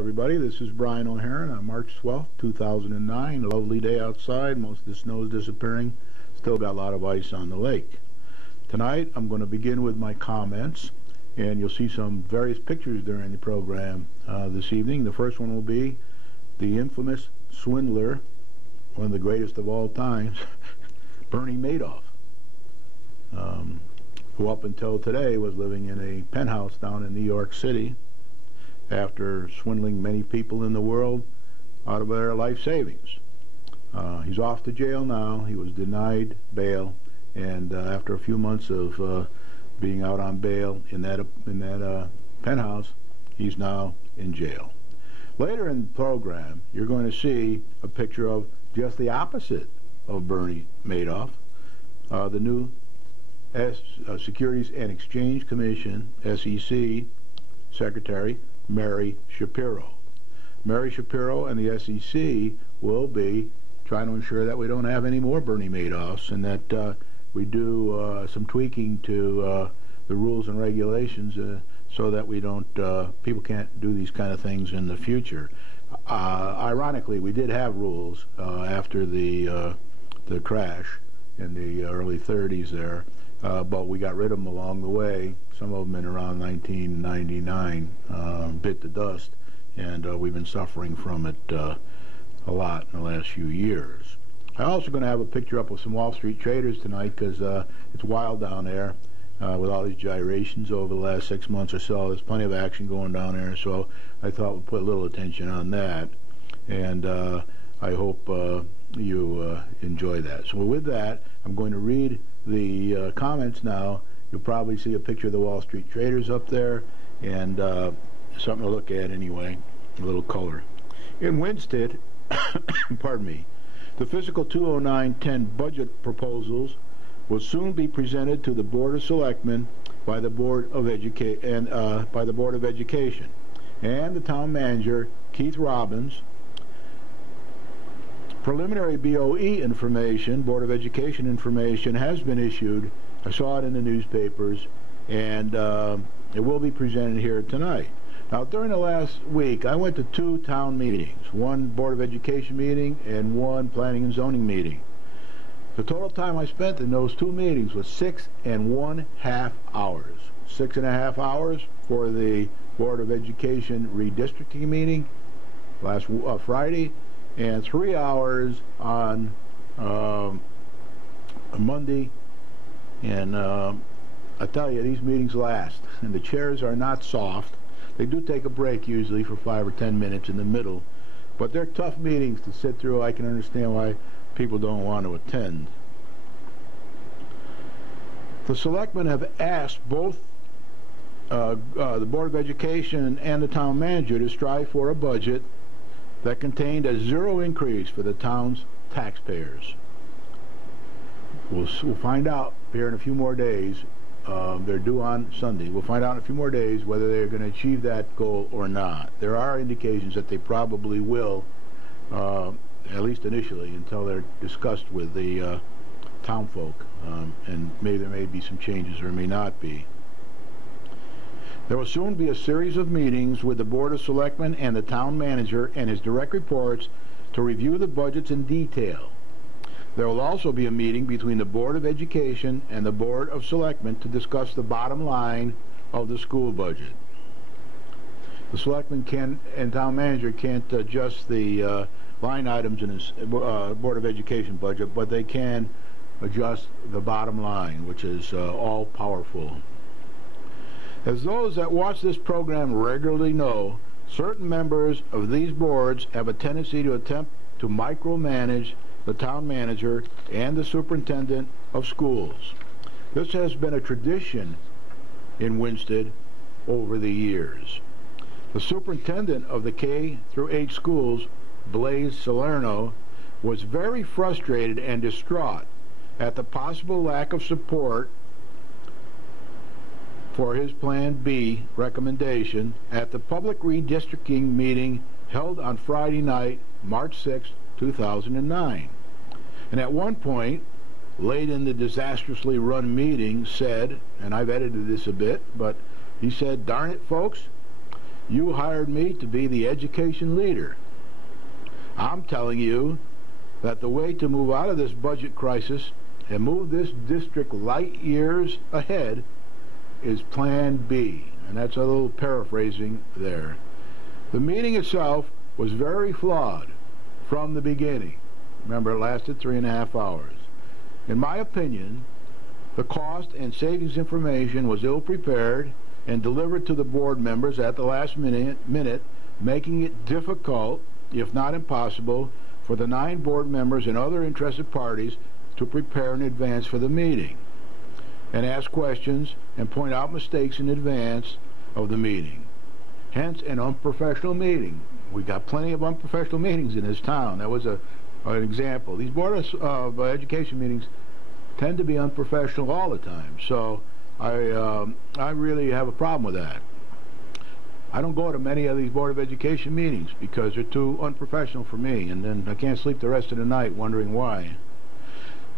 everybody. This is Brian O'Haron on March 12th, 2009. A lovely day outside. Most of the snow is disappearing. Still got a lot of ice on the lake. Tonight, I'm going to begin with my comments, and you'll see some various pictures during the program this evening. The first one will be the infamous swindler, one of the greatest of all times, Bernie Madoff, who up until today was living in a penthouse down in New York City after swindling many people in the world out of their life savings. He's off to jail now. He was denied bail, and after a few months of being out on bail in that penthouse, he's now in jail. Later in the program, you're going to see a picture of just the opposite of Bernie Madoff, the new Securities and Exchange Commission, SEC, Secretary Mary Shapiro. Mary Shapiro and the SEC will be trying to ensure that we don't have any more Bernie Madoffs, and that we do some tweaking to the rules and regulations so that we don't, people can't do these kind of things in the future. Ironically, we did have rules after the crash in the early 30s there, but we got rid of them along the way. Some of them in around 1999 bit the dust, and we've been suffering from it a lot in the last few years. I'm also going to have a picture up of some Wall Street traders tonight, because it's wild down there with all these gyrations over the last 6 months or so. There's plenty of action going down there, so I thought we'd put a little attention on that, and I hope you enjoy that. So with that, I'm going to read the comments now. You'll probably see a picture of the Wall Street traders up there, and something to look at anyway, a little color. In Winstead, pardon me, the fiscal 2009-10 budget proposals will soon be presented to the Board of Selectmen by the Board of Education and the Town Manager, Keith Robbins. Preliminary BOE information, Board of Education information, has been issued. I saw it in the newspapers, and it will be presented here tonight. Now, during the last week, I went to 2 town meetings, one Board of Education meeting and one Planning and Zoning meeting. The total time I spent in those 2 meetings was 6.5 hours. 6.5 hours for the Board of Education redistricting meeting last Friday, and 3 hours on a Monday. And I tell you, these meetings last, and the chairs are not soft. They do take a break usually for 5 or 10 minutes in the middle, but they're tough meetings to sit through. I can understand why people don't want to attend. The selectmen have asked both the Board of Education and the town manager to strive for a budget that contained a 0 increase for the town's taxpayers. We'll find out here in a few more days. They're due on Sunday. We'll find out in a few more days whether they're going to achieve that goal or not. There are indications that they probably will, at least initially, until they're discussed with the townfolk, and maybe there may be some changes or may not be. There will soon be a series of meetings with the Board of Selectmen and the town manager and his direct reports to review the budgets in detail. There will also be a meeting between the Board of Education and the Board of Selectmen to discuss the bottom line of the school budget. The Selectmen and Town Manager can't adjust the line items in his Board of Education budget, but they can adjust the bottom line, which is all-powerful. As those that watch this program regularly know, certain members of these boards have a tendency to attempt to micromanage the town manager and the superintendent of schools. This has been a tradition in Winstead over the years. The superintendent of the K-8 schools, Blaise Salerno, was very frustrated and distraught at the possible lack of support for his Plan B recommendation at the public redistricting meeting held on Friday night, March 6, 2009. And at one point, late in the disastrously run meeting, said, and I've edited this a bit, but he said, "Darn it, folks, You hired me to be the education leader. I'm telling you that the way to move out of this budget crisis and move this district light years ahead is Plan B. And that's a little paraphrasing there. The meeting itself was very flawed from the beginning. Remember, it lasted 3.5 hours. In my opinion, the cost and savings information was ill-prepared and delivered to the board members at the last minute, making it difficult, if not impossible, for the 9 board members and other interested parties to prepare in advance for the meeting and ask questions and point out mistakes in advance of the meeting. Hence, an unprofessional meeting. We got plenty of unprofessional meetings in this town. That was an example. These Board of Education meetings tend to be unprofessional all the time. So I really have a problem with that. I don't go to many of these Board of Education meetings because they're too unprofessional for me, and then I can't sleep the rest of the night wondering why.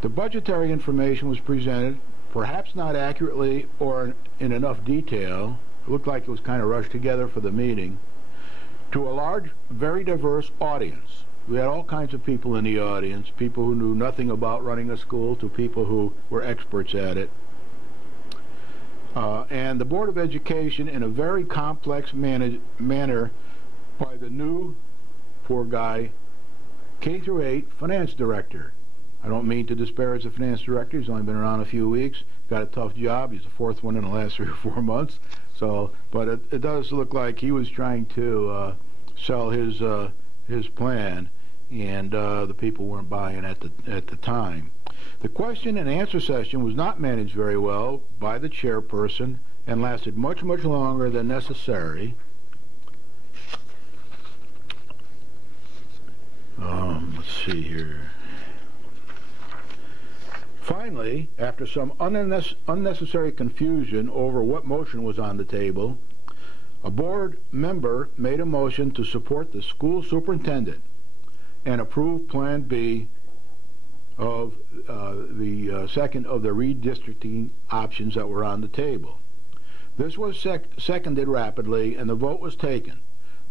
The budgetary information was presented, perhaps not accurately or in enough detail. It looked like it was kind of rushed together for the meeting, to a large, very diverse audience. We had all kinds of people in the audience, people who knew nothing about running a school to people who were experts at it. And the Board of Education, in a very complex manner by the new, poor guy, K-8 finance director. I don't mean to disparage the finance director. He's only been around a few weeks. Got a tough job. He's the 4th one in the last 3 or 4 months. So, but it does look like he was trying to sell his plan, and the people weren't buying at the time. The question and answer session was not managed very well by the chairperson and lasted much longer than necessary. Let's see here. Finally, after some unnecessary confusion over what motion was on the table, a board member made a motion to support the school superintendent and approve Plan B of the second of the redistricting options that were on the table. This was seconded rapidly, and the vote was taken.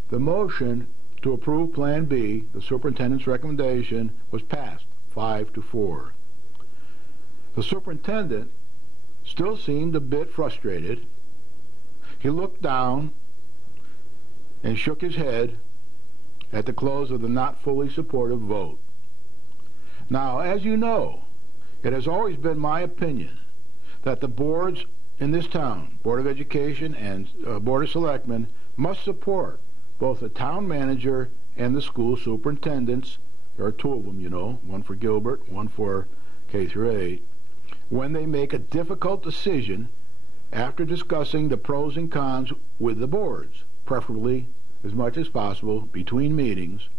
The motion to approve Plan B, the superintendent's recommendation, was passed 5-4. The superintendent still seemed a bit frustrated. He looked down and shook his head at the close of the not fully supportive vote. Now, as you know, it has always been my opinion that the boards in this town, Board of Education and Board of Selectmen, must support both the town manager and the school superintendents. There are 2 of them, you know, one for Gilbert, one for K-8, when they make a difficult decision after discussing the pros and cons with the boards, preferably as much as possible between meetings,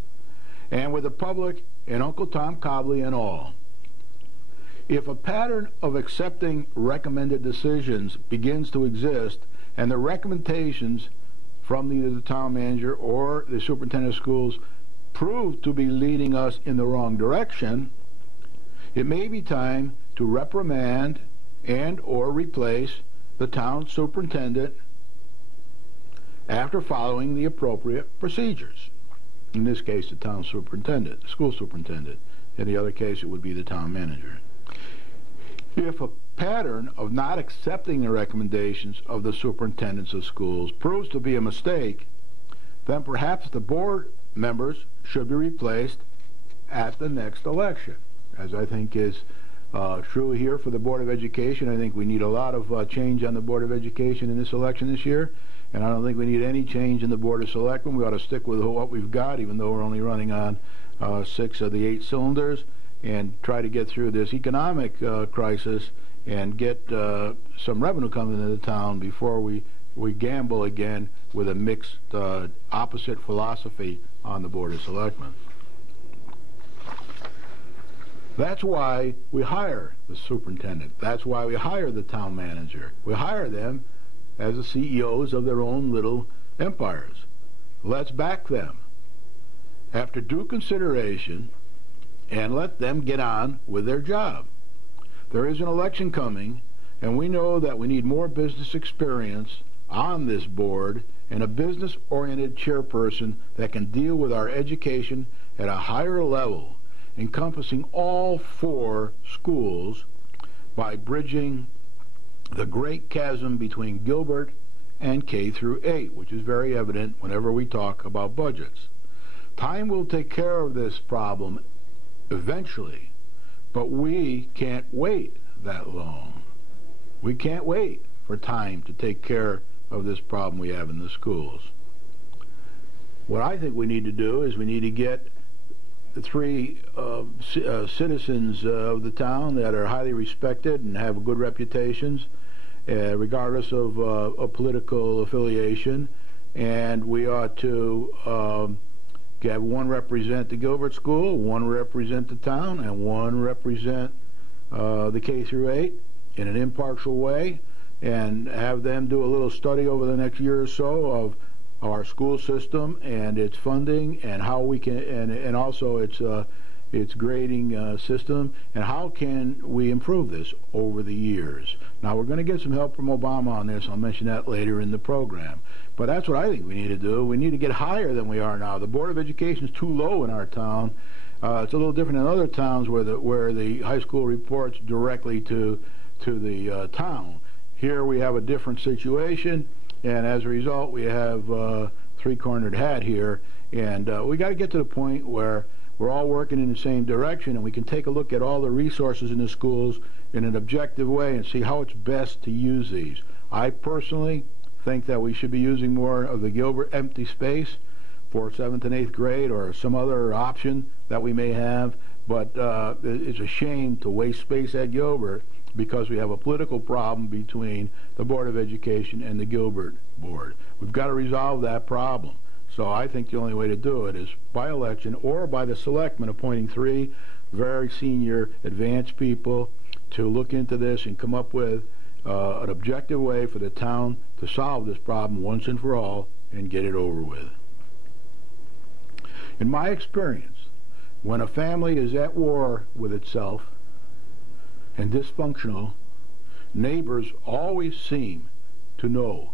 and with the public and Uncle Tom Cobley and all. If a pattern of accepting recommended decisions begins to exist, and the recommendations from either the town manager or the superintendent of schools prove to be leading us in the wrong direction, it may be time to reprimand and or replace the town superintendent after following the appropriate procedures. In this case, the town superintendent, the school superintendent. In the other case, it would be the town manager. If a pattern of not accepting the recommendations of the superintendents of schools proves to be a mistake, then perhaps the board members should be replaced at the next election, as I think is true here for the Board of Education. I think we need a lot of change on the Board of Education in this election this year, and I don't think we need any change in the Board of Selectmen. We ought to stick with what we've got, even though we're only running on 6 of the 8 cylinders, and try to get through this economic crisis and get some revenue coming into the town before we gamble again with a mixed opposite philosophy on the Board of Selectmen. That's why we hire the superintendent. That's why we hire the town manager. We hire them as the CEOs of their own little empires. Let's back them after due consideration and let them get on with their job. There is an election coming, and we know that we need more business experience on this board and a business-oriented chairperson that can deal with our education at a higher level, encompassing all 4 schools by bridging the great chasm between Gilbert and K through 8, which is very evident whenever we talk about budgets. Time will take care of this problem eventually, but we can't wait that long. We can't wait for time to take care of this problem we have in the schools. What I think we need to do is we need to get the 3 citizens of the town that are highly respected and have good reputations, regardless of political affiliation, and we ought to have 1 represent the Gilbert School, 1 represent the town, and 1 represent the K through 8 in an impartial way, and have them do a little study over the next year or so of our school system and its funding and how we can, and also its grading system, and how can we improve this over the years. Now, we're going to get some help from Obama on this. I'll mention that later in the program. But that's what I think we need to do. We need to get higher than we are now. The Board of Education is too low in our town. It's a little different in other towns where the high school reports directly to the town. Here we have a different situation, and as a result, we have three-cornered hat here, and we got to get to the point where we're all working in the same direction, and we can take a look at all the resources in the schools in an objective way and see how it's best to use these. I personally think that we should be using more of the Gilbert empty space for 7th and 8th grade or some other option that we may have, but it's a shame to waste space at Gilbert because we have a political problem between the Board of Education and the Gilbert Board. We've got to resolve that problem. So I think the only way to do it is by election or by the selectmen appointing 3 very senior advanced people to look into this and come up with an objective way for the town to solve this problem once and for all and get it over with. In my experience, when a family is at war with itself and dysfunctional, neighbors always seem to know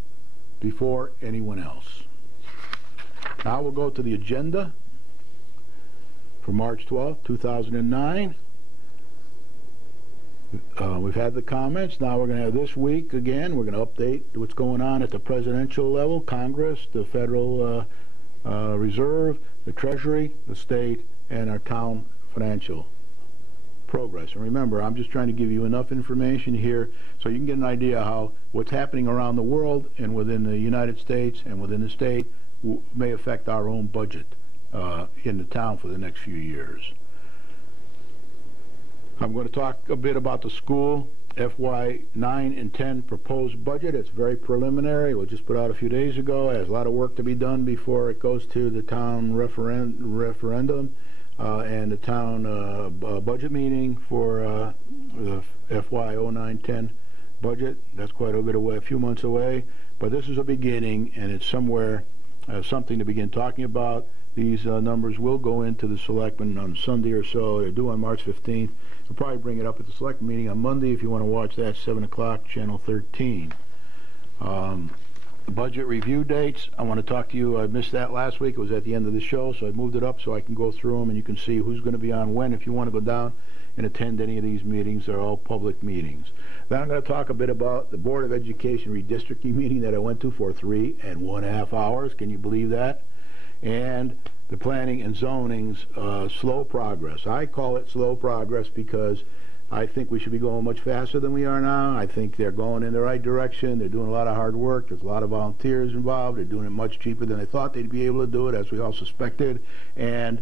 before anyone else. Now we'll go to the agenda for March 12, 2009. We've had the comments. Now we're going to have this week again. We're going to update what's going on at the presidential level, Congress, the Federal Reserve, the Treasury, the state, and our town financial progress. And remember, I'm just trying to give you enough information here so you can get an idea how what's happening around the world and within the United States and within the state may affect our own budget in the town for the next few years. I'm going to talk a bit about the school FY 9 and 10 proposed budget. It's very preliminary. It was just put out a few days ago. It has a lot of work to be done before it goes to the town referendum and the town budget meeting for the FY 09-10 budget. That's quite a bit away, a few months away. But this is a beginning, and it's somewhere something to begin talking about. These numbers will go into the selectmen on Sunday or so. They're due on March 15th. We'll probably bring it up at the selectmen meeting on Monday if you want to watch that, 7 o'clock, Channel 13. The budget review dates, I want to talk to you. I missed that last week. It was at the end of the show, so I moved it up so I can go through them and you can see who's going to be on when if you want to go down and attend any of these meetings. They're all public meetings. Then I'm going to talk a bit about the Board of Education redistricting meeting that I went to for 3.5 hours. Can you believe that? And the planning and zoning's slow progress. I call it slow progress because I think we should be going much faster than we are now. I think they're going in the right direction. They're doing a lot of hard work. There's a lot of volunteers involved. They're doing it much cheaper than they thought they'd be able to do it, as we all suspected. And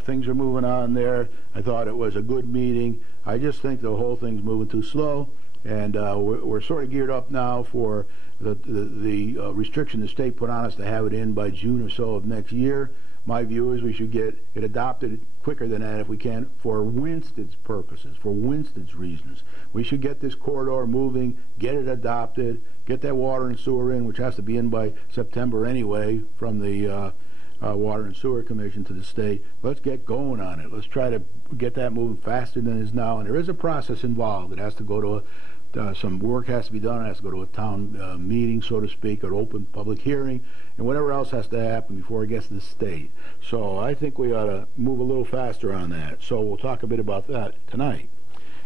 things are moving on there. I thought it was a good meeting. I just think the whole thing's moving too slow. And we're sort of geared up now for the restriction the state put on us to have it in by June or so of next year. My view is we should get it adopted quicker than that if we can, for Winston's purposes, for Winston's reasons. We should get this corridor moving, get it adopted, get that water and sewer in, which has to be in by September anyway from the Water and Sewer Commission to the state. Let's get going on it. Let's try to get that moving faster than it is now. And there is a process involved. It has to go to some work has to be done. It has to go to a town meeting, so to speak, or open public hearing, and whatever else has to happen before it gets to the state. So I think we ought to move a little faster on that. So we'll talk a bit about that tonight.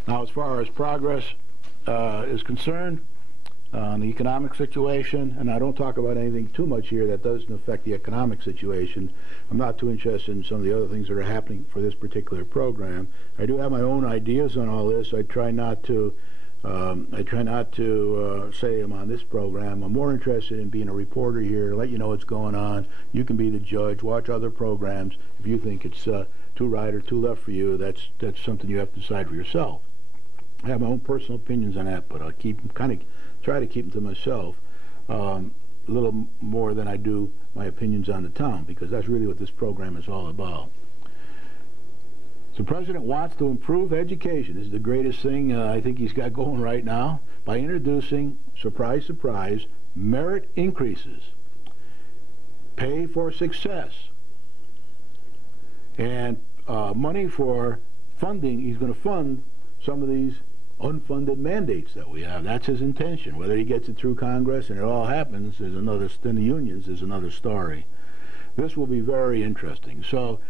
Now, as far as progress is concerned on the economic situation, and I don't talk about anything too much here that doesn't affect the economic situation. I'm not too interested in some of the other things that are happening for this particular program. I do have my own ideas on all this. I try not to say I'm on this program. I'm more interested in being a reporter here, let you know what's going on. You can be the judge, watch other programs. If you think it's too right or too left for you, that's something you have to decide for yourself. I have my own personal opinions on that, but I'll try to keep them to myself a little more than I do my opinions on the town, because that's really what this program is all about. So the president wants to improve education. This is the greatest thing I think he's got going right now, by introducing, surprise, surprise, merit increases, pay for success, and money for funding. He's going to fund some of these unfunded mandates that we have. That's his intention. Whether he gets it through Congress and it all happens is another, in the unions is another story. This will be very interesting. So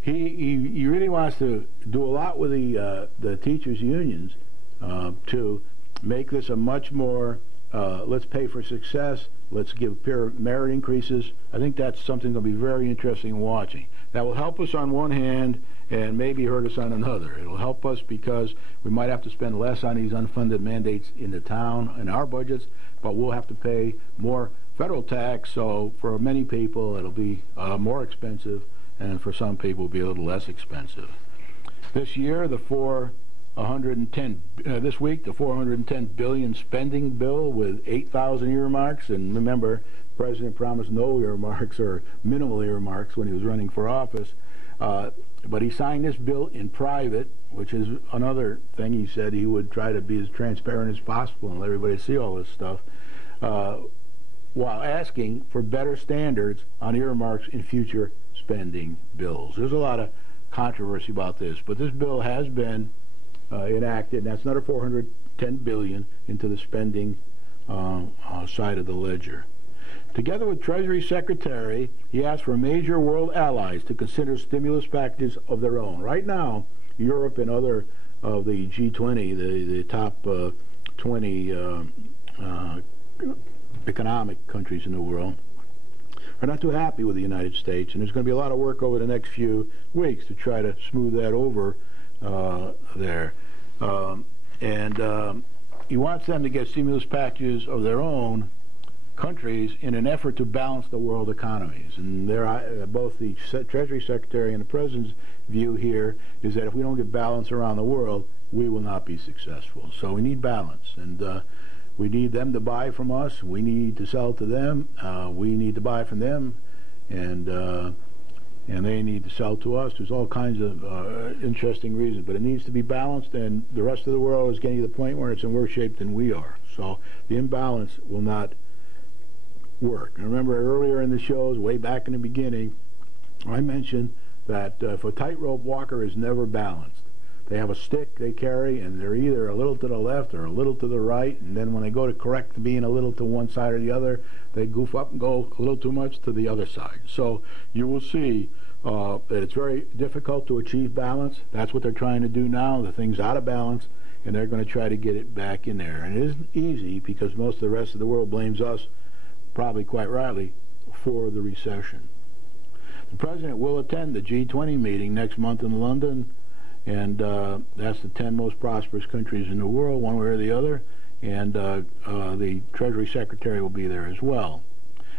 he really wants to do a lot with the teachers' unions to make this a much more let's pay for success, let's give peer merit increases. I think that's something that'll be very interesting in watching. That will help us on one hand and maybe hurt us on another. It'll help us because we might have to spend less on these unfunded mandates in the town, in our budgets, but we'll have to pay more federal tax, so for many people it'll be more expensive, and for some people it'll be a little less expensive. This year, this week, the $410 billion spending bill with 8,000 earmarks, and remember, the President promised no earmarks or minimal earmarks when he was running for office. But he signed this bill in private, which is another thing. He said he would try to be as transparent as possible and let everybody see all this stuff, while asking for better standards on earmarks in future spending bills. There's a lot of controversy about this, but this bill has been enacted, and that's another $410 billion into the spending side of the ledger. Together with Treasury Secretary, he asked for major world allies to consider stimulus packages of their own. Right now, Europe and other of the G20, the top 20 economic countries in the world, are not too happy with the United States, and there's going to be a lot of work over the next few weeks to try to smooth that over there. He wants them to get stimulus packages of their own countries in an effort to balance the world economies. And both the Treasury Secretary and the President's view here is that if we don't get balance around the world, we will not be successful. So we need balance, and we need them to buy from us. We need to sell to them. We need to buy from them, and they need to sell to us. There's all kinds of interesting reasons, but it needs to be balanced, and the rest of the world is getting to the point where it's in worse shape than we are. So the imbalance will not work. I remember earlier in the shows, way back in the beginning, I mentioned that if a tightrope walker is never balanced, they have a stick they carry, and they're either a little to the left or a little to the right, and then when they go to correct being a little to one side or the other, they goof up and go a little too much to the other side. So you will see that it's very difficult to achieve balance. That's what they're trying to do now. The thing's out of balance, and they're going to try to get it back in there. And it isn't easy, because most of the rest of the world blames us, probably quite rightly, for the recession. The President will attend the G20 meeting next month in London, and that's the 10 most prosperous countries in the world, one way or the other, and the Treasury Secretary will be there as well.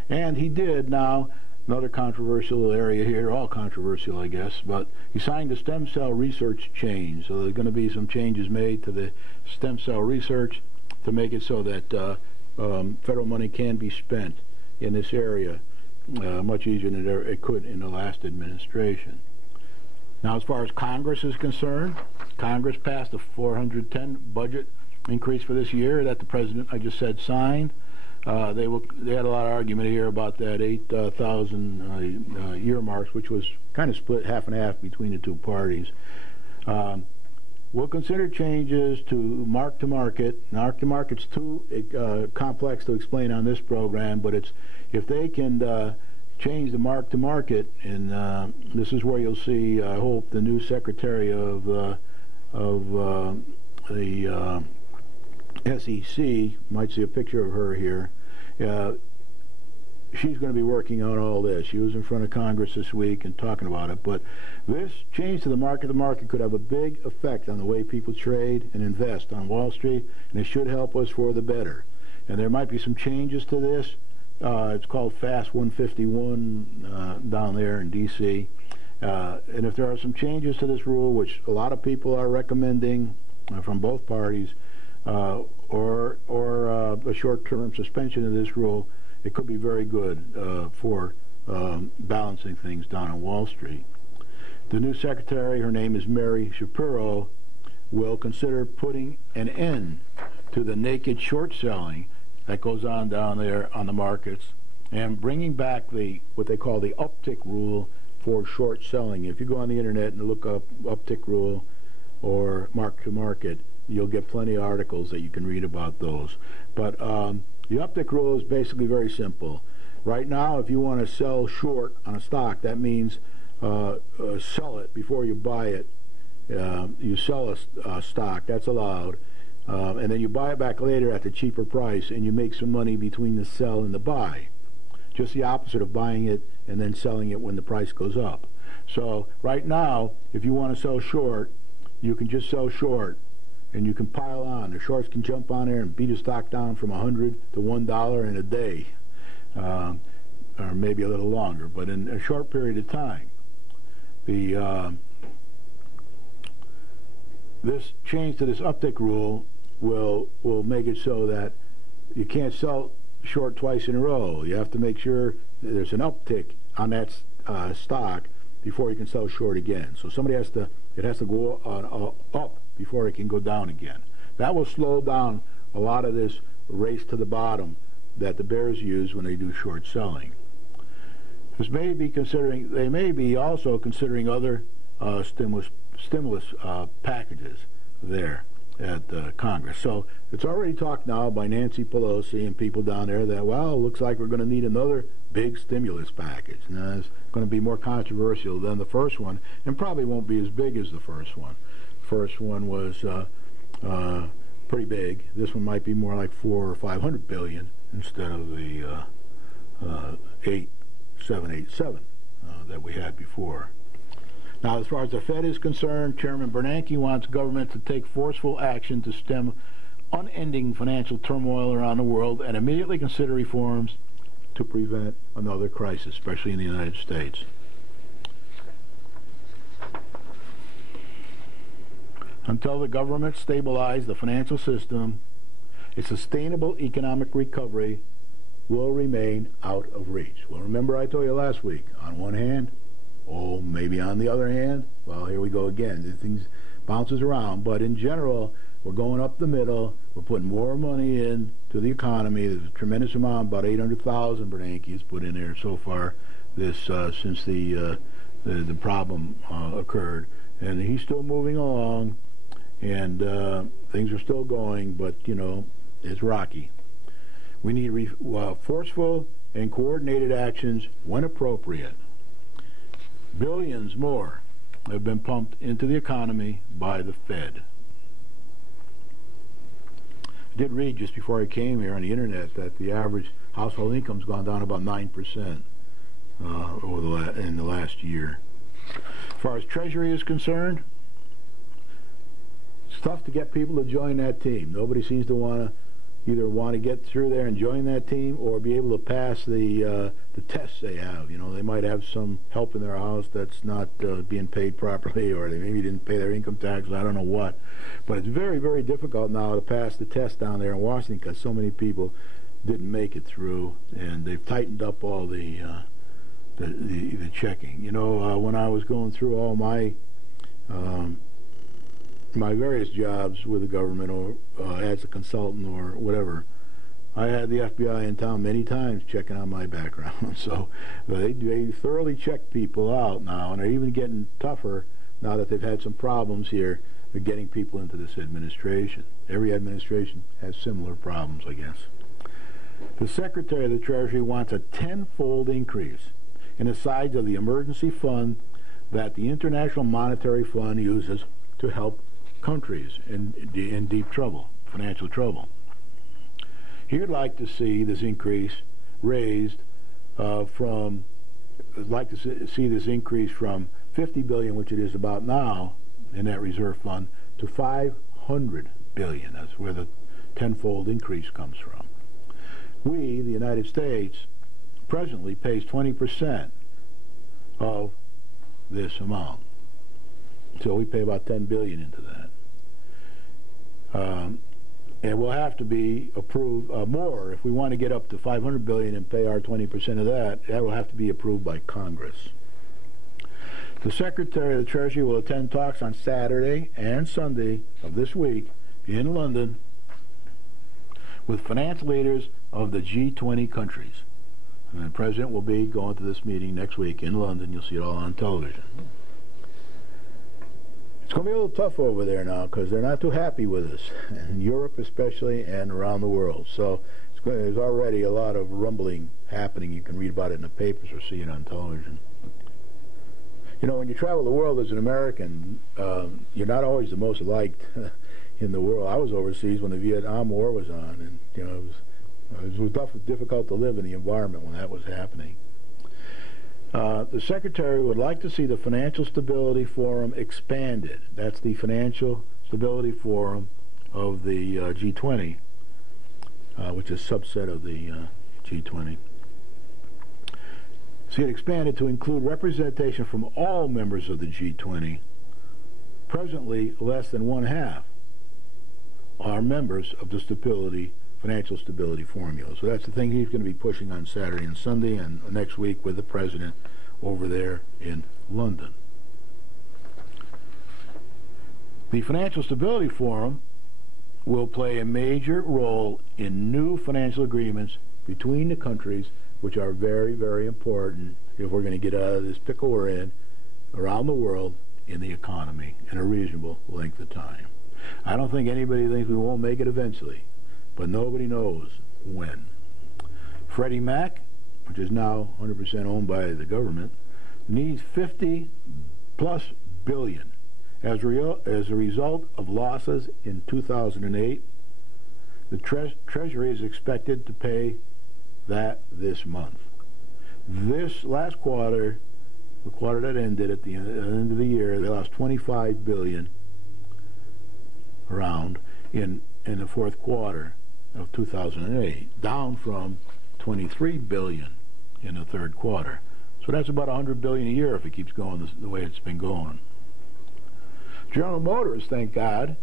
And he did now, another controversial area here, all controversial I guess, but he signed the stem cell research change, so there's going to be some changes made to the stem cell research to make it so that federal money can be spent in this area much easier than it could in the last administration. Now, as far as Congress is concerned, Congress passed a $410 budget increase for this year that the President, I just said, signed. They had a lot of argument here about that 8,000 earmarks, which was kind of split half and half between the two parties. we'll consider changes to mark-to-market. Mark-to-market's too complex to explain on this program, but it's if they can change the mark-to-market, and this is where you'll see, I hope, the new Secretary of the SEC. Might see a picture of her here. She's going to be working on all this. She was in front of Congress this week and talking about it. But this change to the market could have a big effect on the way people trade and invest on Wall Street, and it should help us for the better. And there might be some changes to this. It's called FAST 151 down there in D.C. And if there are some changes to this rule, which a lot of people are recommending from both parties, or a short-term suspension of this rule, it could be very good for balancing things down on Wall Street. The new secretary, her name is Mary Shapiro, will consider putting an end to the naked short selling that goes on down there on the markets and bringing back what they call the uptick rule for short selling. If you go on the internet and look up uptick rule or mark-to-market, you'll get plenty of articles that you can read about those. But the uptick rule is basically very simple. Right now, if you want to sell short on a stock, that means sell it before you buy it. You sell a stock, that's allowed. And then you buy it back later at the cheaper price, and you make some money between the sell and the buy. Just the opposite of buying it and then selling it when the price goes up. So right now, if you want to sell short, you can just sell short, and you can pile on. The shorts can jump on there and beat a stock down from $100 to $1 in a day, or maybe a little longer, but in a short period of time. This change to this uptick rule will make it so that you can't sell short twice in a row. You have to make sure that there's an uptick on that stock before you can sell short again. So it has to go up before it can go down again. That will slow down a lot of this race to the bottom that the bears use when they do short selling. They may be also considering other stimulus packages there at Congress. So it's already talked now by Nancy Pelosi and people down there that, well, it looks like we're going to need another big stimulus package. Now, it's going to be more controversial than the first one, and probably won't be as big as the first one. The first one was pretty big. This one might be more like $400 or $500 billion instead of the 787 that we had before. Now, as far as the Fed is concerned, Chairman Bernanke wants government to take forceful action to stem unending financial turmoil around the world and immediately consider reforms to prevent another crisis, especially in the United States. Until the government stabilizes the financial system, a sustainable economic recovery will remain out of reach. Well, remember I told you last week, on one hand, maybe on the other hand, well, here we go again. The things bounces around, but in general, we're going up the middle. We're putting more money into the economy. There's a tremendous amount, about 800,000 Bernanke has put in there so far since the problem occurred, and he's still moving along, and things are still going, but it's rocky. We need forceful and coordinated actions when appropriate. Billions more have been pumped into the economy by the Fed. I did read just before I came here on the internet that the average household income's gone down about 9% in the last year. As far as Treasury is concerned, it's tough to get people to join that team. Nobody seems to either want to get through there and join that team or be able to pass the tests they have. They might have some help in their house that's not being paid properly, or they maybe didn't pay their income taxes, I don't know what. But it's very, very difficult now to pass the test down there in Washington because so many people didn't make it through, and they've tightened up all the checking. When I was going through all my various jobs with the government or as a consultant or whatever, I had the FBI in town many times checking on my background. So they thoroughly check people out now, and they're even getting tougher now that they've had some problems here for getting people into this administration. Every administration has similar problems, I guess. The Secretary of the Treasury wants a tenfold increase in the size of the emergency fund that the International Monetary Fund uses to help countries in deep trouble, financial trouble. He would like to see this increase raised from 50 billion, which it is about now, in that reserve fund, to 500 billion. That's where the tenfold increase comes from. We, the United States, presently pays 20% of this amount. So we pay about 10 billion into that. And we'll have to be approved more if we want to get up to 500 billion and pay our 20% of that. That will have to be approved by Congress. The Secretary of the Treasury will attend talks on Saturday and Sunday of this week in London with finance leaders of the G20 countries. And the President will be going to this meeting next week in London. You'll see it all on television. It's going to be a little tough over there now because they're not too happy with us, in Europe especially and around the world. So there's already a lot of rumbling happening. You can read about it in the papers or see it on television. You know, when you travel the world as an American, you're not always the most liked in the world. I was overseas when the Vietnam War was on, and you know, it was difficult to live in the environment when that was happening. The Secretary would like to see the Financial Stability Forum expanded. That's the Financial Stability Forum of the G20, which is a subset of the G20. See it expanded to include representation from all members of the G20. Presently, less than one-half are members of the Financial Stability Formula. So that's the thing he's going to be pushing on Saturday and Sunday and next week with the President over there in London. The Financial Stability Forum will play a major role in new financial agreements between the countries, which are very, very important if we're going to get out of this pickle we're in around the world in the economy in a reasonable length of time. I don't think anybody thinks we won't make it eventually, but nobody knows when. Freddie Mac, which is now 100% owned by the government, needs 50+ billion as a result of losses in 2008. The Treasury is expected to pay that this month. This last quarter, the quarter that ended at the end of the year, they lost 25 billion around in the fourth quarter of 2008, down from 23 billion in the third quarter. So that's about 100 billion a year if it keeps going the way it's been going. General Motors, thank God,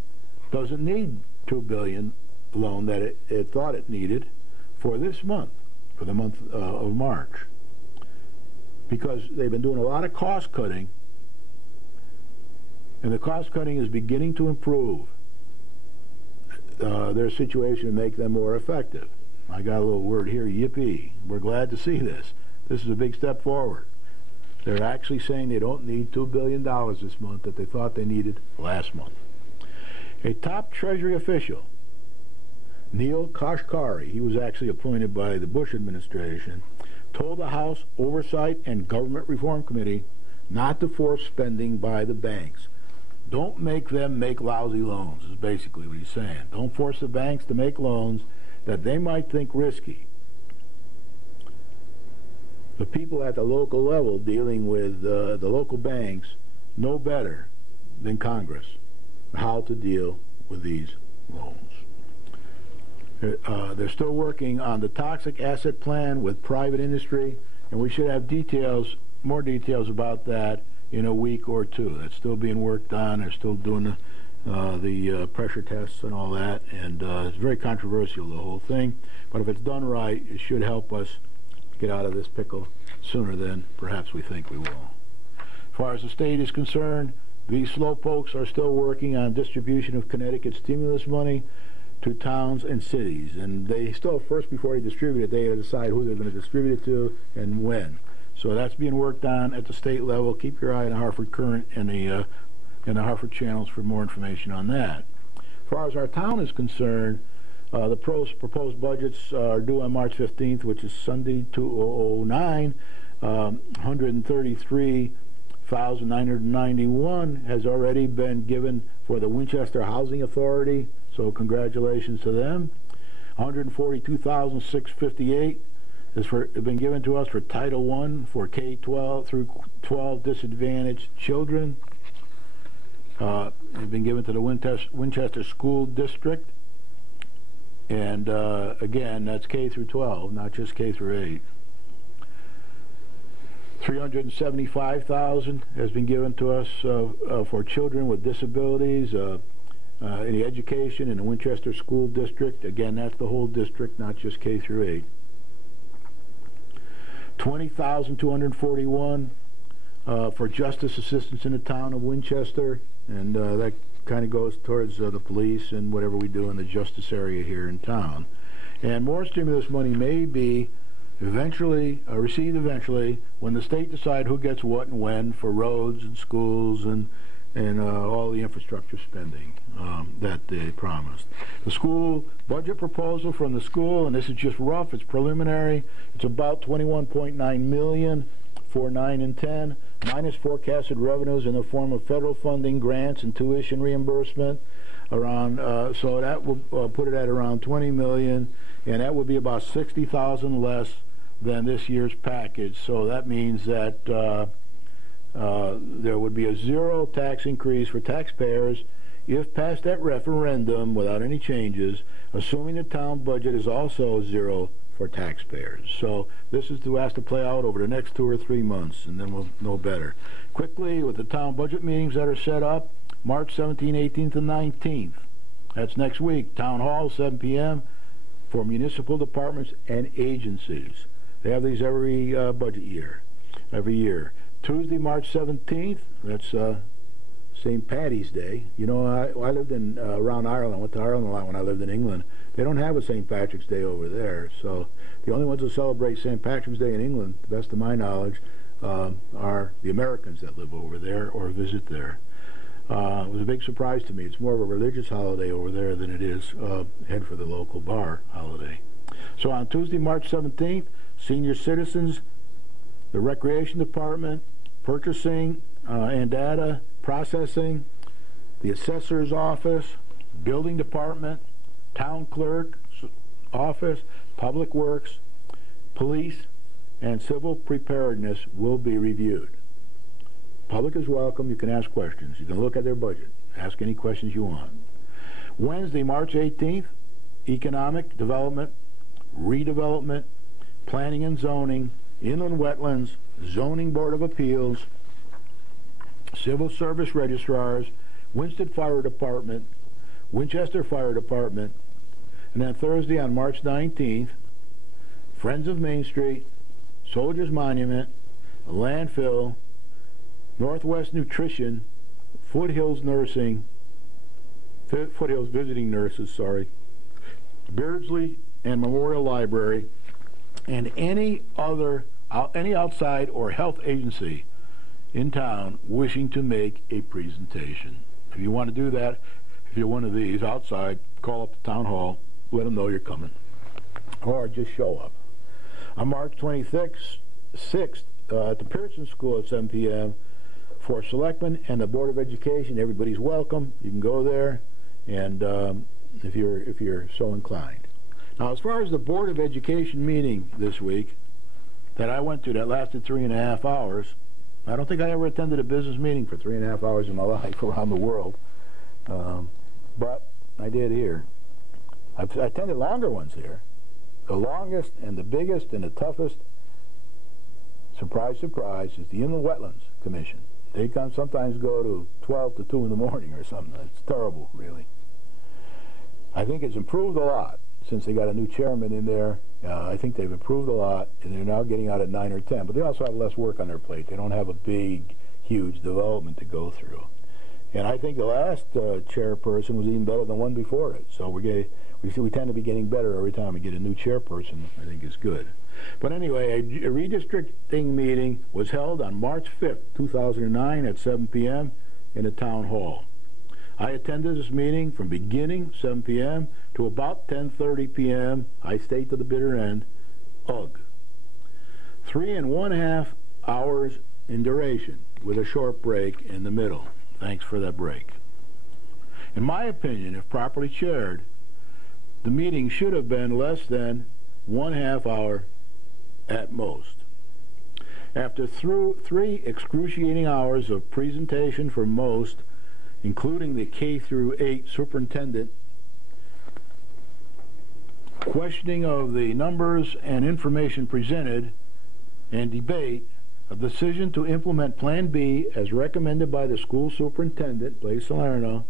doesn't need 2 billion loan that it thought it needed for this month, for the month of March, because they've been doing a lot of cost cutting, and the cost cutting is beginning to improve their situation and make them more effective. I got a little word here, yippee. We're glad to see this. This is a big step forward. They're actually saying they don't need $2 billion this month that they thought they needed last month. A top Treasury official, Neil Kashkari, he was actually appointed by the Bush administration, told the House Oversight and Government Reform Committee not to force spending by the banks. Don't make them make lousy loans, is basically what he's saying. Don't force the banks to make loans that they might think risky. The people at the local level dealing with the local banks know better than Congress how to deal with these loans. They're still working on the toxic asset plan with private industry, and we should have more details about that in a week or two. That's still being worked on. They're still doing the pressure tests and all that, and it's very controversial, the whole thing. But if it's done right, it should help us get out of this pickle sooner than perhaps we think we will. As far as the state is concerned, these slowpokes are still working on distribution of Connecticut stimulus money to towns and cities, and they still, first before they distribute it, they have to decide who they're going to distribute it to and when. So that's being worked on at the state level. Keep your eye on the Hartford Current and the and the Hartford channels for more information on that. As far as our town is concerned, the proposed budgets are due on March 15th, which is Sunday, 2009. $133,991 has already been given for the Winchester Housing Authority, so congratulations to them. $142,658 has been given to us for Title I for K-12 through 12 disadvantaged children. It's been given to the Winchester School District, and again, that's K through 12, not just K through 8. $375,000 has been given to us for children with disabilities in the education in the Winchester School District. Again, that's the whole district, not just K through 8. $20,241 for justice assistance in the town of Winchester, and that kind of goes towards the police and whatever we do in the justice area here in town. And more stimulus money may be received eventually when the state decide who gets what and when for roads and schools and all the infrastructure spending that they promised. The school budget proposal from the school, and this is just rough, it's preliminary, it's about $21.9 million for 9 and 10, minus forecasted revenues in the form of federal funding, grants, and tuition reimbursement. So that will put it at around $20 million, and that would be about $60,000 less than this year's package. So that means that there would be a zero tax increase for taxpayers if passed at referendum without any changes, assuming the town budget is also zero for taxpayers. So this has to play out over the next 2 or 3 months, and then we'll know better. Quickly, with the town budget meetings that are set up, March 17th, 18th, and 19th. That's next week. Town Hall, 7 p.m. for municipal departments and agencies. They have these every budget year, every year. Tuesday, March 17th, that's St. Paddy's Day. You know, I lived in around Ireland. I went to Ireland a lot when I lived in England. They don't have a St. Patrick's Day over there. So the only ones who celebrate St. Patrick's Day in England, to the best of my knowledge, are the Americans that live over there or visit there. It was a big surprise to me. It's more of a religious holiday over there than it is head for the local bar holiday. So on Tuesday, March 17th, senior citizens, the Recreation Department, purchasing and data processing, the assessor's office, building department, town clerk's office, public works, police, and civil preparedness will be reviewed. Public is welcome. You can ask questions. You can look at their budget. Ask any questions you want. Wednesday, March 18th, economic development, redevelopment, planning and zoning, inland wetlands, zoning board of appeals, civil service registrars, Winston Fire Department, Winchester Fire Department, and then Thursday on March 19th, Friends of Main Street, Soldiers Monument, landfill, Northwest Nutrition, Foothills Visiting Nurses, Beardsley and Memorial Library, and any outside or health agency in town wishing to make a presentation. If you want to do that, if you're one of these outside, call up the town hall, let them know you're coming, or just show up. On March 26th, at the Pearson School at 7 p.m. for Selectmen and the Board of Education. Everybody's welcome. You can go there, and if you're so inclined. Now, as far as the Board of Education meeting this week that I went to that lasted 3.5 hours, I don't think I ever attended a business meeting for 3.5 hours in my life around the world, but I did here. I've attended longer ones here. The longest and the biggest and the toughest, surprise, surprise, is the Inland Wetlands Commission. They can sometimes go to 12 to 2 in the morning or something. It's terrible, really. I think it's improved a lot since they got a new chairman in there. I think they've improved a lot, and they're now getting out at 9 or 10. But they also have less work on their plate. They don't have a big, huge development to go through. And I think the last chairperson was even better than one before it. So we tend to be getting better every time we get a new chairperson. I think it's good. But anyway, a redistricting meeting was held on March 5th, 2009 at 7 p.m. in the town hall. I attended this meeting from beginning, 7 p.m., to about 10:30 p.m. I stayed to the bitter end. Ugh. 3.5 hours in duration, with a short break in the middle. Thanks for that break. In my opinion, if properly chaired, the meeting should have been less than 1/2 hour at most. After 3 excruciating hours of presentation for most, including the K-8 superintendent, questioning of the numbers and information presented, and debate, a decision to implement Plan B as recommended by the school superintendent, Blaise Salerno,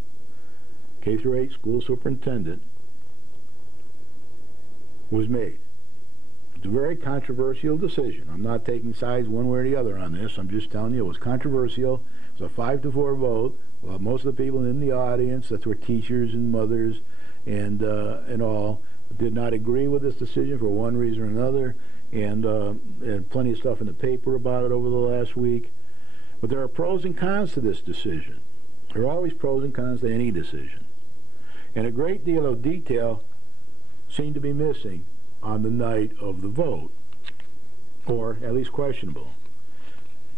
K-8 school superintendent, was made. It's a very controversial decision. I'm not taking sides one way or the other on this. I'm just telling you it was controversial. It was a 5-4 vote. Well, most of the people in the audience, that were teachers and mothers and all, did not agree with this decision for one reason or another, and plenty of stuff in the paper about it over the last week. But there are pros and cons to this decision. There are always pros and cons to any decision. And a great deal of detail seemed to be missing on the night of the vote, or at least questionable.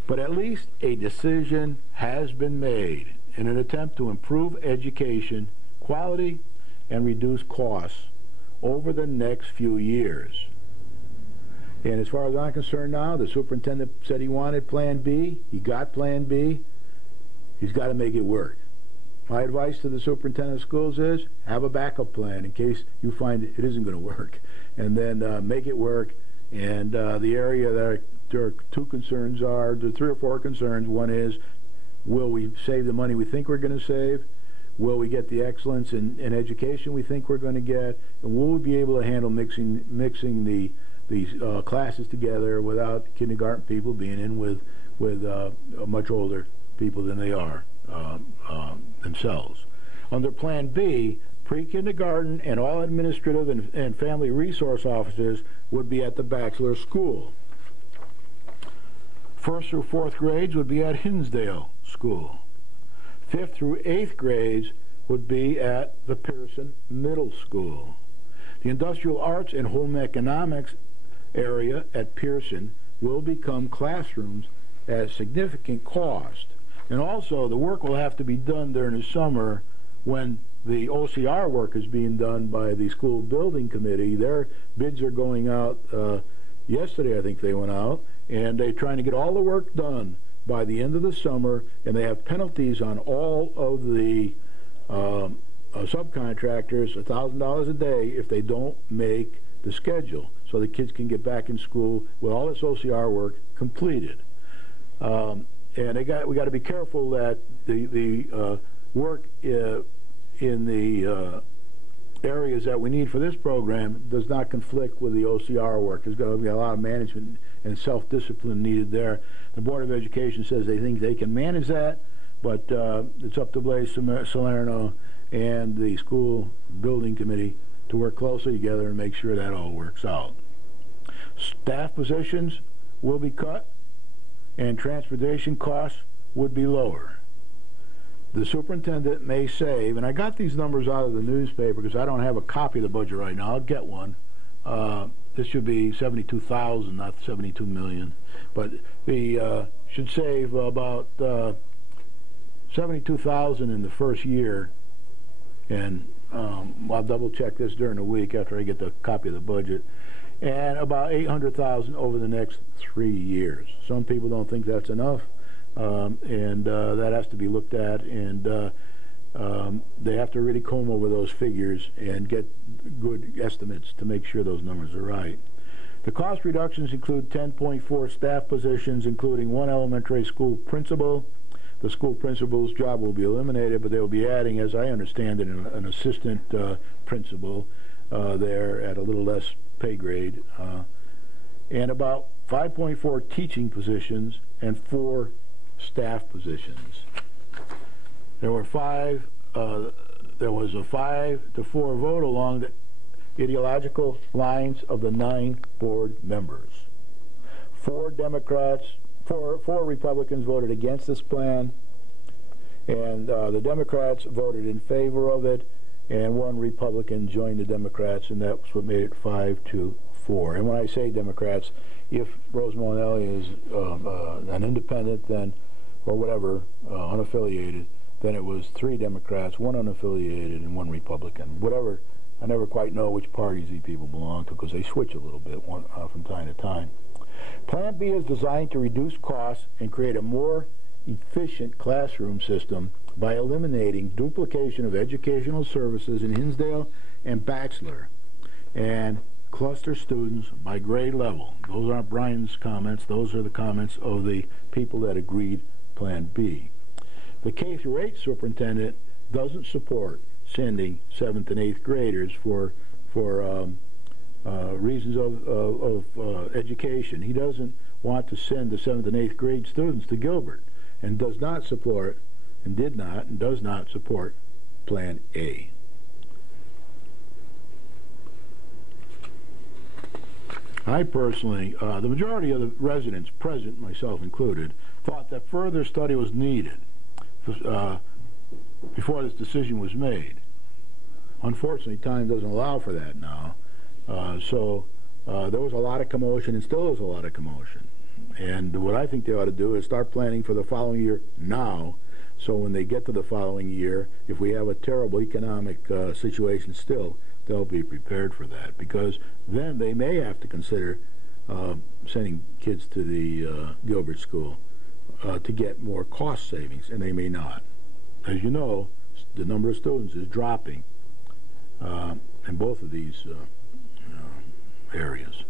But at least a decision has been made in an attempt to improve education quality and reduce costs over the next few years. And as far as I'm concerned now, the superintendent said he wanted Plan B. He got Plan B. He's got to make it work. My advice to the superintendent of schools is have a backup plan in case you find it isn't going to work, and then make it work. And the area that there are 2 concerns are, there are 3 or 4 concerns. One is, will we save the money we think we're going to save? Will we get the excellence in education we think we're going to get? And will we be able to handle mixing these classes together without kindergarten people being in with much older people than they are themselves? Under Plan B, pre-kindergarten and all administrative and family resource officers would be at the bachelor school. 1st through 4th grades would be at Hinsdale School. 5th through 8th grades would be at the Pearson Middle School. The industrial arts and home economics area at Pearson will become classrooms at significant cost. And also, the work will have to be done during the summer when the OCR work is being done by the school building committee. Their bids are going out yesterday, I think they went out, and they're trying to get all the work done by the end of the summer, and they have penalties on all of the subcontractors, $1,000 a day if they don't make the schedule, so the kids can get back in school with all this OCR work completed. And we got to be careful that the work in the areas that we need for this program does not conflict with the OCR work. There's going to be a lot of management and self-discipline needed there. The Board of Education says they think they can manage that, but it's up to Blaise Salerno and the school building committee to work closely together and make sure that all works out. Staff positions will be cut, and transportation costs would be lower. The superintendent may save, and I got these numbers out of the newspaper because I don't have a copy of the budget right now. I'll get one. This should be 72,000, not 72 million, but the should save about 72,000 in the first year, and I'll double check this during the week after I get the copy of the budget, and about 800,000 over the next 3 years. Some people don't think that's enough. And that has to be looked at, and they have to really comb over those figures and get good estimates to make sure those numbers are right. The cost reductions include 10.4 staff positions, including 1 elementary school principal. The school principal's job will be eliminated, but they will be adding, as I understand it, an assistant principal there at a little less pay grade, and about 5.4 teaching positions and 4 staff positions. There was a 5-4 vote along the ideological lines of the 9 board members. 4 Republicans voted against this plan, And the Democrats voted in favor of it, and one Republican joined the Democrats, and that's what made it 5-4. And when I say Democrats, if Rosemont Elliott is an independent, then, or whatever, unaffiliated, then it was 3 Democrats, 1 unaffiliated, and 1 Republican. Whatever, I never quite know which parties these people belong to because they switch a little bit from time to time. Plan B is designed to reduce costs and create a more efficient classroom system by eliminating duplication of educational services in Hinsdale and Bachelor and cluster students by grade level. Those aren't Brian's comments. Those are the comments of the people that agreed Plan B. The K-8 superintendent doesn't support sending 7th and 8th graders for reasons of education. He doesn't want to send the 7th and 8th grade students to Gilbert, and does not support, and did not, and does not support Plan A. I personally, the majority of the residents present, myself included, thought that further study was needed before this decision was made. Unfortunately, time doesn't allow for that now. So there was a lot of commotion, and still is a lot of commotion. And what I think they ought to do is start planning for the following year now, so when they get to the following year, if we have a terrible economic situation still, they'll be prepared for that. Because then they may have to consider sending kids to the Gilbert School to get more cost savings, and they may not. As you know, the number of students is dropping in both of these areas.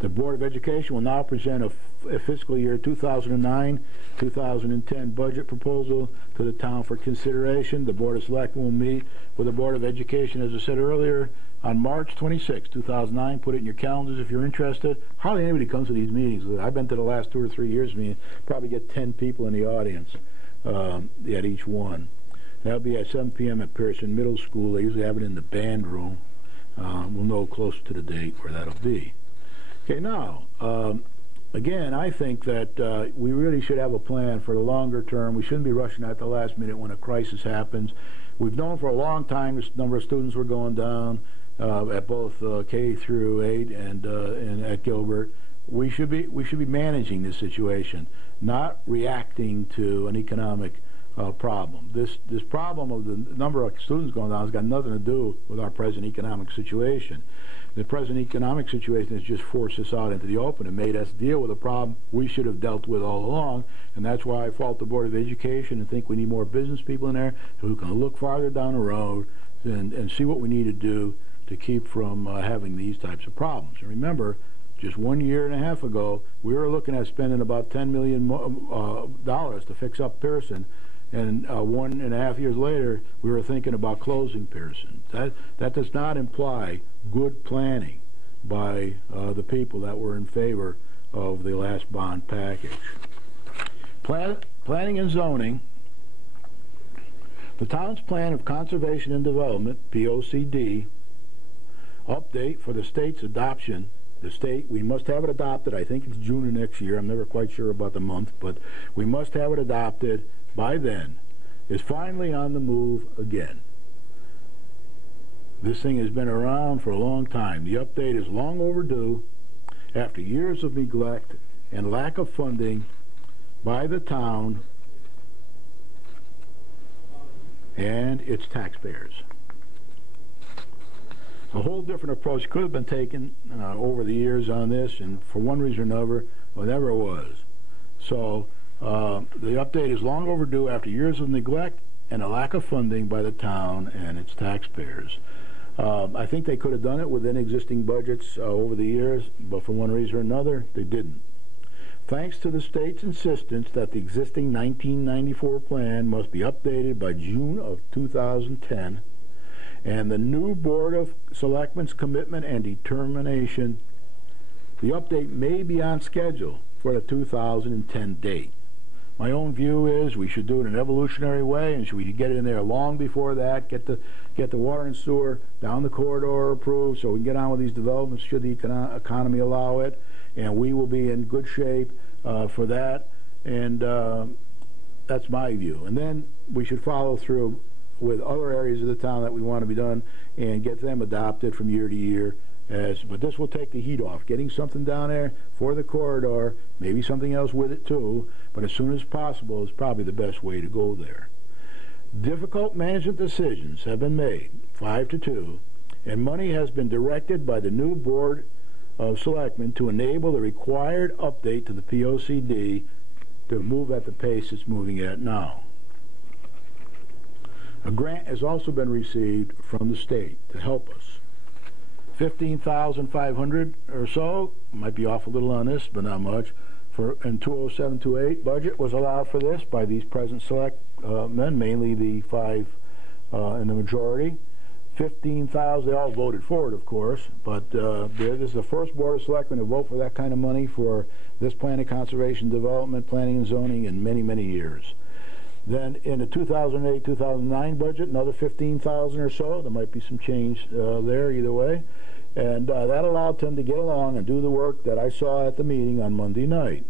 The Board of Education will now present a fiscal year 2009-2010 budget proposal to the town for consideration. The Board of Selectmen will meet with the Board of Education, as I said earlier, on March 26, 2009. Put it in your calendars if you're interested. Hardly anybody comes to these meetings. I've been to the last 2 or 3 years meeting. Probably get 10 people in the audience at each one. That'll be at 7 p.m. at Pearson Middle School. They usually have it in the band room. We'll know closer to the date where that'll be. Okay, now, again, I think that we really should have a plan for the longer term. We shouldn't be rushing at the last minute when a crisis happens. We've known for a long time the number of students were going down at both K through 8 and at Gilbert. We should be managing this situation, not reacting to an economic problem. This problem of the number of students going down has got nothing to do with our present economic situation. The present economic situation has just forced us out into the open and made us deal with a problem we should have dealt with all along, and that's why I fault the Board of Education and think we need more business people in there who can look farther down the road and see what we need to do to keep from having these types of problems. And remember, just 1.5 years ago, we were looking at spending about $10 million to fix up Pearson, and 1.5 years later, we were thinking about closing Pearson. That does not imply good planning by the people that were in favor of the last bond package. Planning and zoning. The town's plan of conservation and development, POCD, update for the state's adoption. The state, we must have it adopted. I think it's June of next year. I'm never quite sure about the month, but we must have it adopted by then, is finally on the move again. This thing has been around for a long time. The update is long overdue after years of neglect and lack of funding by the town and its taxpayers. A whole different approach could have been taken over the years on this, and for one reason or another, whatever it was. So the update is long overdue after years of neglect and a lack of funding by the town and its taxpayers. I think they could have done it within existing budgets over the years, but for one reason or another, they didn't. Thanks to the state's insistence that the existing 1994 plan must be updated by June of 2010, and the new Board of Selectmen's commitment and determination, the update may be on schedule for the 2010 date. My own view is we should do it in an evolutionary way, and we should get it in there long before that, get the water and sewer down the corridor approved so we can get on with these developments should the economy allow it, and we will be in good shape for that. And That's my view. And then we should follow through with other areas of the town that we want to be done and get them adopted from year to year. But this will take the heat off. Getting something down there for the corridor, maybe something else with it too, but as soon as possible is probably the best way to go there. Difficult management decisions have been made, 5-2, and money has been directed by the new Board of Selectmen to enable the required update to the POCD to move at the pace it's moving at now. A grant has also been received from the state to help us. $15,500 or so, might be off a little on this, but not much, in 207-28 budget was allowed for this by these present selectmen, mainly the 5 in the majority. 15,000, they all voted for it, of course, but this is the first Board of Selectmen to vote for that kind of money for this planning, conservation, development, planning and zoning in many, many years. Then in the 2008-2009 budget, another 15,000 or so. There might be some change there either way. And that allowed them to get along and do the work that I saw at the meeting on Monday night.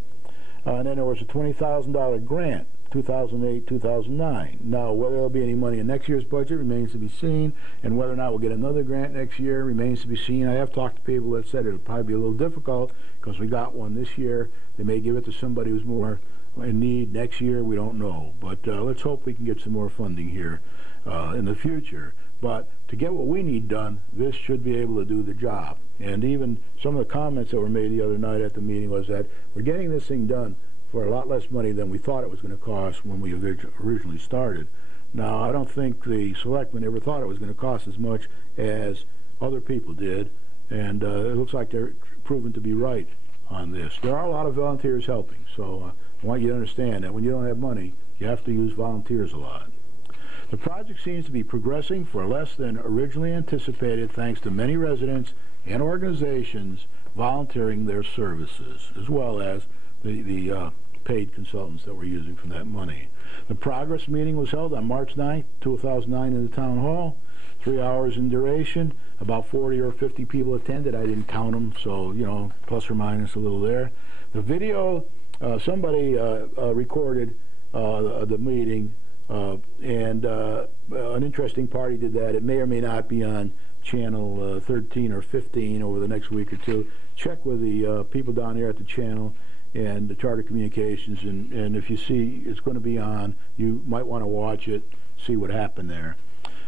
And then there was a $20,000 grant, 2008-2009. Now, whether there'll be any money in next year's budget remains to be seen, and whether or not we'll get another grant next year remains to be seen. I have talked to people that said it'll probably be a little difficult because we got one this year. They may give it to somebody who's more in need next year. We don't know. But let's hope we can get some more funding here in the future. But to get what we need done, this should be able to do the job. And even some of the comments that were made the other night at the meeting was that we're getting this thing done for a lot less money than we thought it was going to cost when we originally started. Now, I don't think the selectmen ever thought it was going to cost as much as other people did, and it looks like they're proven to be right on this. There are a lot of volunteers helping, so I want you to understand that when you don't have money, you have to use volunteers a lot. The project seems to be progressing for less than originally anticipated thanks to many residents and organizations volunteering their services, as well as the paid consultants that we're using from that money. The progress meeting was held on March 9th, 2009 in the town hall, 3 hours in duration. About 40 or 50 people attended. I didn't count them, so, you know, plus or minus a little there. The video, somebody recorded the meeting, and an interesting party did that. It may or may not be on channel 13 or 15 over the next week or two. Check with the people down here at the channel and the Charter Communications, and if you see it's going to be on, you might want to watch it, see what happened there.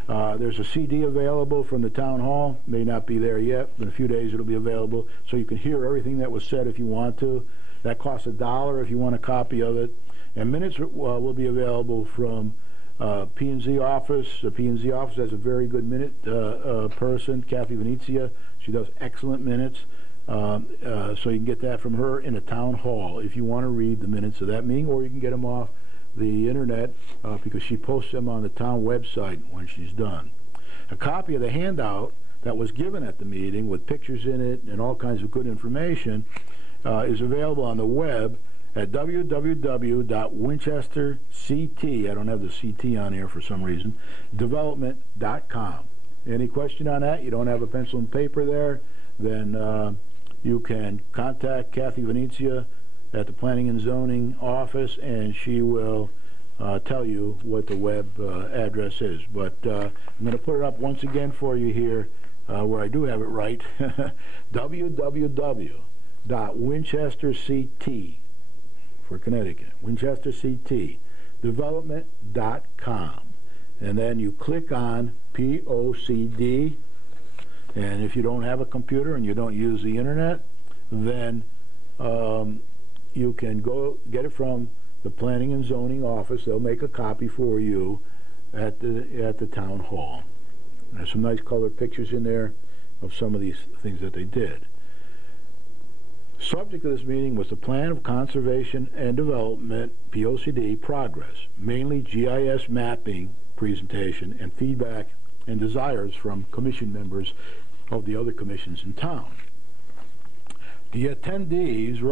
There's a CD available from the town hall. May not be there yet, but in a few days it'll be available, so you can hear everything that was said if you want to. That costs $1 if you want a copy of it. And minutes will be available from P&Z office. The P&Z office has a very good minute person, Kathy Venezia. She does excellent minutes. So you can get that from her in a town hall if you want to read the minutes of that meeting, or you can get them off the internet because she posts them on the town website when she's done. A copy of the handout that was given at the meeting with pictures in it and all kinds of good information is available on the web at www.winchesterct, I don't have the CT on here for some reason, development.com. Any question on that? You don't have a pencil and paper there? Then you can contact Kathy Venezia at the Planning and Zoning office, and she will tell you what the web address is. But I'm going to put it up once again for you here where I do have it right, www.winchesterct for Connecticut, Winchesterct, development.com. And then you click on POCD, and if you don't have a computer and you don't use the internet, then you can go get it from the Planning and Zoning office. They'll make a copy for you at the town hall. There's some nice colored pictures in there of some of these things that they did. Subject of this meeting was the Plan of Conservation and Development, POCD, progress, mainly GIS mapping presentation and feedback and desires from commission members of the other commissions in town. The attendees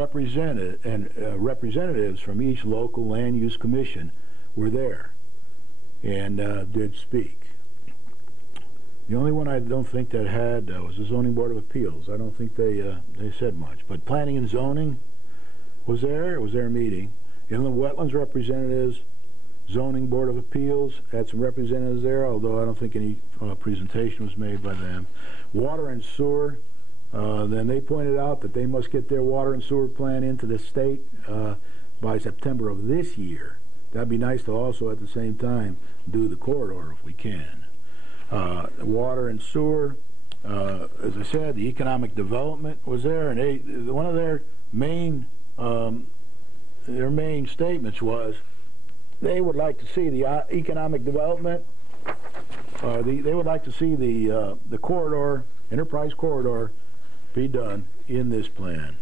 representatives from each local land use commission were there and did speak. The only one I don't think that had was the Zoning Board of Appeals. I don't think they said much. But Planning and Zoning was there. It was their meeting. Inland Wetlands representatives Zoning Board of Appeals had some representatives there, although I don't think any presentation was made by them. Water and Sewer, then they pointed out that they must get their water and sewer plan into the state by September of this year. That'd be nice to also at the same time do the corridor if we can. Water and Sewer, as I said, the economic development was there, and one of their main statements was they would like to see the economic development. They would like to see the corridor, enterprise corridor, be done in this plan.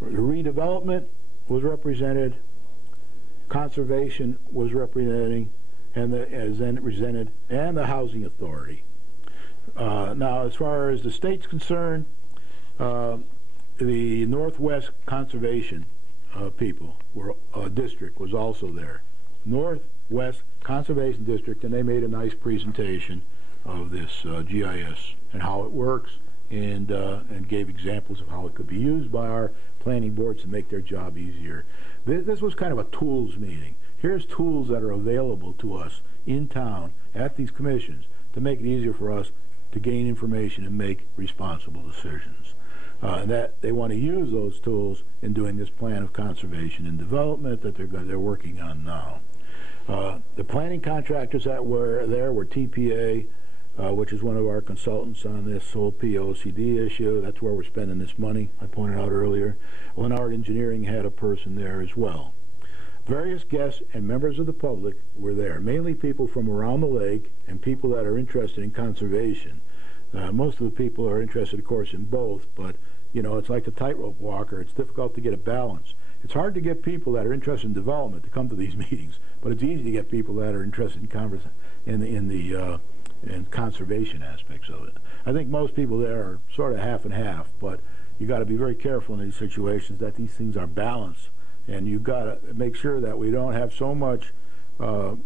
The redevelopment was represented, conservation was representing, and the housing authority. Now, as far as the state's concerned, the Northwest Conservation people district was also there. Northwest Conservation District, and they made a nice presentation of this GIS and how it works, and gave examples of how it could be used by our planning boards to make their job easier. This was kind of a tools meeting. Here's tools that are available to us in town at these commissions to make it easier for us to gain information and make responsible decisions. And that they want to use those tools in doing this plan of conservation and development that they're working on now. The planning contractors that were there were TPA, which is one of our consultants on this whole POCD issue. That's where we're spending this money, I pointed out earlier. Lennard Engineering had a person there as well. Various guests and members of the public were there, mainly people from around the lake and people that are interested in conservation. Most of the people are interested, of course, in both, but, you know, it's like the tightrope walker. It's difficult to get a balance. It's hard to get people that are interested in development to come to these meetings, but it's easy to get people that are interested in conservation aspects of it. I think most people there are sort of half and half, but you got to be very careful in these situations that these things are balanced, and you've got to make sure that we don't have so much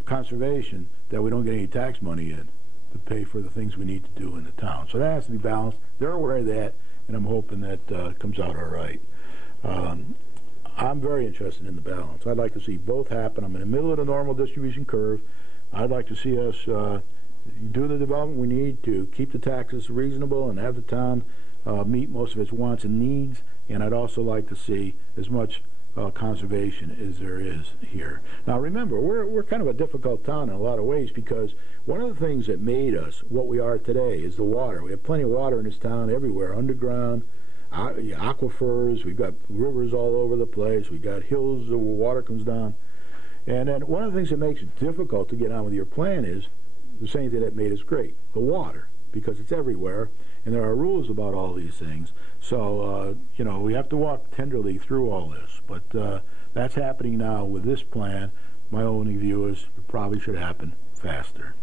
conservation that we don't get any tax money in to pay for the things we need to do in the town. So that has to be balanced. They're aware of that, and I'm hoping that comes out all right. I'm very interested in the balance. I'd like to see both happen. I'm in the middle of the normal distribution curve. I'd like to see us do the development we need to keep the taxes reasonable and have the town meet most of its wants and needs, and I'd also like to see as much conservation as there is here. Now remember, we're kind of a difficult town in a lot of ways, because one of the things that made us what we are today is the water. We have plenty of water in this town everywhere, underground, aquifers, we've got rivers all over the place, we've got hills where water comes down. And then one of the things that makes it difficult to get on with your plan is the same thing that made us great, the water, because it's everywhere, and there are rules about all these things. So, you know, we have to walk tenderly through all this, but that's happening now with this plan. My only view is it probably should happen faster.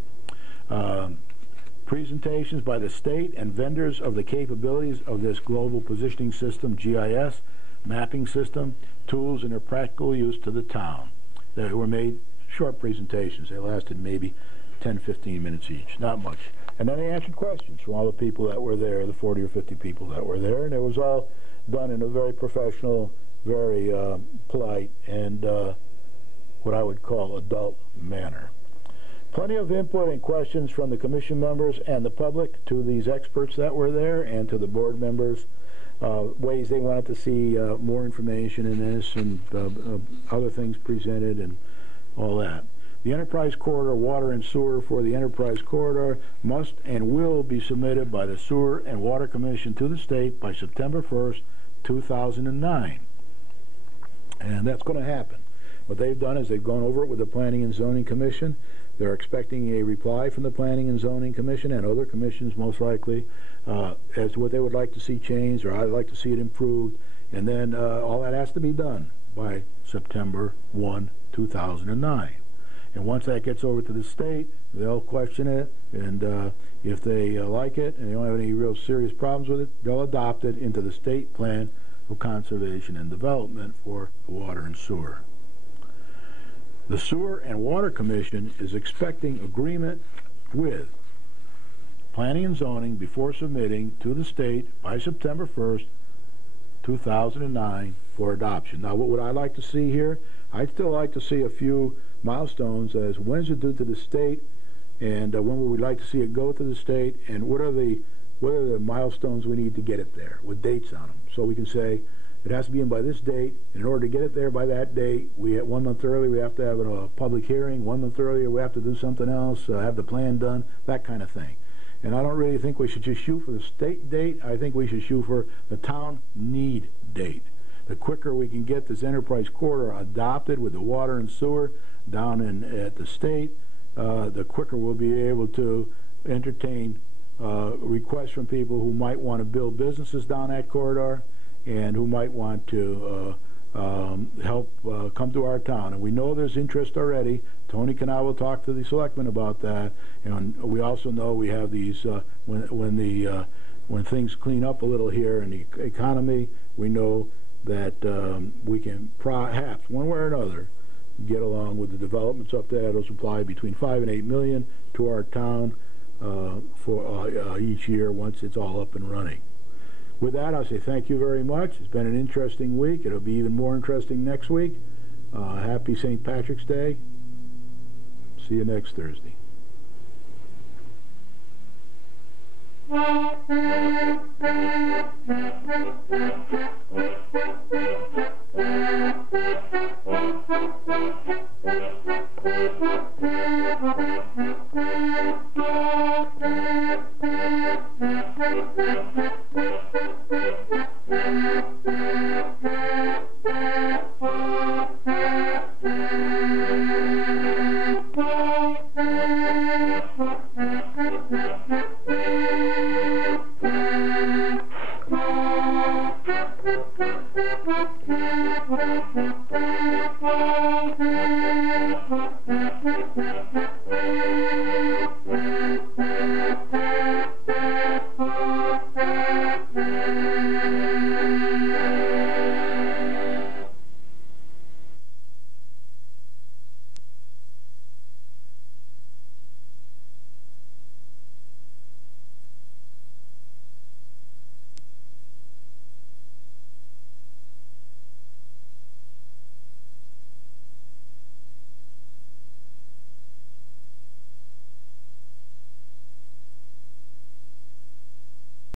Presentations by the state and vendors of the capabilities of this global positioning system, GIS, mapping system, tools, and their practical use to the town. They were made short presentations. They lasted maybe 10, 15 minutes each, not much. And then they answered questions from all the people that were there, the 40 or 50 people that were there, and it was all done in a very professional, very polite, and what I would call adult manner. Plenty of input and questions from the commission members and the public to these experts that were there and to the board members, ways they wanted to see more information in this and other things presented and all that. The Enterprise Corridor water and sewer for the Enterprise Corridor must and will be submitted by the Sewer and Water Commission to the state by September 1st, 2009. And that's going to happen. What they've done is they've gone over it with the Planning and Zoning Commission. They're expecting a reply from the Planning and Zoning Commission and other commissions most likely as to what they would like to see changed, or I'd like to see it improved. And then all that has to be done by September 1, 2009. And once that gets over to the state, they'll question it, and if they like it and they don't have any real serious problems with it, they'll adopt it into the state plan of conservation and development for water and sewer. The Sewer and Water Commission is expecting agreement with Planning and Zoning before submitting to the state by September 1st, 2009 for adoption. Now, what would I like to see here? I'd still like to see a few milestones as when's it due to the state, and when would we like to see it go to the state, and what are the milestones we need to get it there with dates on them, so we can say it has to be in by this date. And in order to get it there by that date, 1 month early we have to have a public hearing. 1 month earlier we have to do something else, have the plan done, that kind of thing. And I don't really think we should just shoot for the state date. I think we should shoot for the town need date. The quicker we can get this enterprise corridor adopted with the water and sewer down at the state, the quicker we'll be able to entertain requests from people who might want to build businesses down that corridor and who might want to help come to our town. And we know there's interest already. Tony Canal will talk to the selectmen about that. And we also know we have these, when things clean up a little here in the economy, we know that we can perhaps, one way or another, get along with the developments up there. It'll supply between 5 and 8 million to our town for each year once it's all up and running. With that, I'll say thank you very much. It's been an interesting week. It'll be even more interesting next week. Happy St. Patrick's Day. See you next Thursday. Thank you.